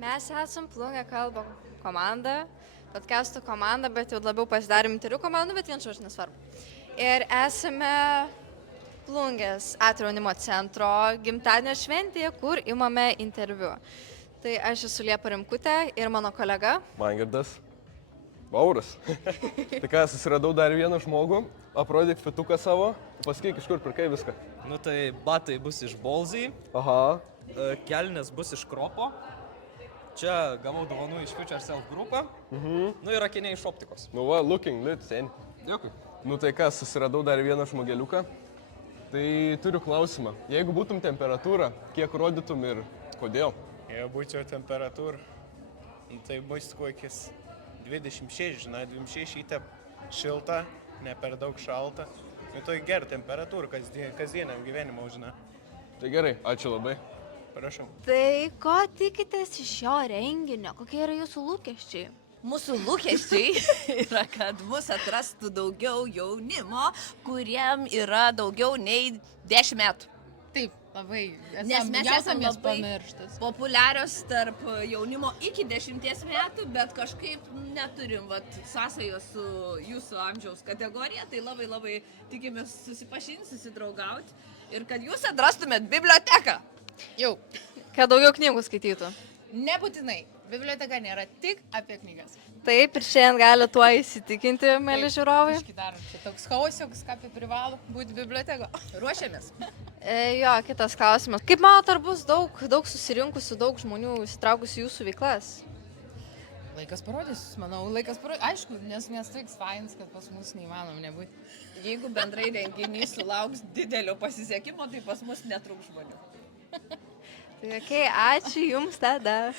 Mes esam Plungė kalba komanda, podcastų komanda, bet jau labiau pasidarėm interviu komandą, bet vien žodžiu nesvarbu. Ir esame Plungės Atviro jaunimo centro gimtadienio šventėje, kur imame interviu. Tai aš esu Liepa Rimkutė ir mano kolega. Mangirdas. Bauras. Tai ką, susiradau dar vieną žmogų, aprodyk fituką savo, pasakyk, iš kur pirkai viską. Nu tai batai bus iš Bolzai, Aha. kelnės bus iš Kropo, čia gavau dovanų iš Future Self grupą, nu ir akiniai iš optikos. Nu va, looking lit, seniai. Dėkui. Nu tai ką, susiradau dar vieną žmogeliuką. Tai turiu klausimą. Jeigu būtum temperatūra, kiek rodytum ir kodėl? Jeigu būčiau temperatūra, tai bus kokis 26, žinai, 26 įtep šilta, ne per daug šalta. Nu tai gera temperatūra kasdieniam gyvenimui, žinai. Tai gerai, ačiū labai. Prašau. Tai ko tikitės iš šio renginio? Kokie yra jūsų lūkesčiai? Mūsų lūkesčiai yra, kad mus atrastų daugiau jaunimo, kuriem yra daugiau nei 10 metų. Taip, labai. Nes mes esame labai pamirštas. populiarios tarp jaunimo iki 10 metų, bet kažkaip neturim sąsajos su jūsų amžiaus kategorija, tai labai tikimės susipažinti, susidraugauti ir kad jūs atrastumėt biblioteką. Jau, Kad daugiau knygų skaitytų. nebūtinai. Biblioteka nėra tik apie knygas. Taip, ir šiandien gali tuo įsitikinti, mėly žiūrovai. Iški dar čia toks chaosiukas, ką privalo būti biblioteka. Ruošiamės. Jo, kitas klausimas. Kaip manote, ar bus daug susirinkusių, daug žmonių įsitraukusių jūsų veiklas? Laikas parodys, manau, laikas parodys. Aišku, nes mes toks fains, kad pas mus neįmanom nebūti. Jeigu bendrai renginys sulauks didelio pasisekimo, tai pas mus netrūks žmonių. Tai okei, ačiū jums tada.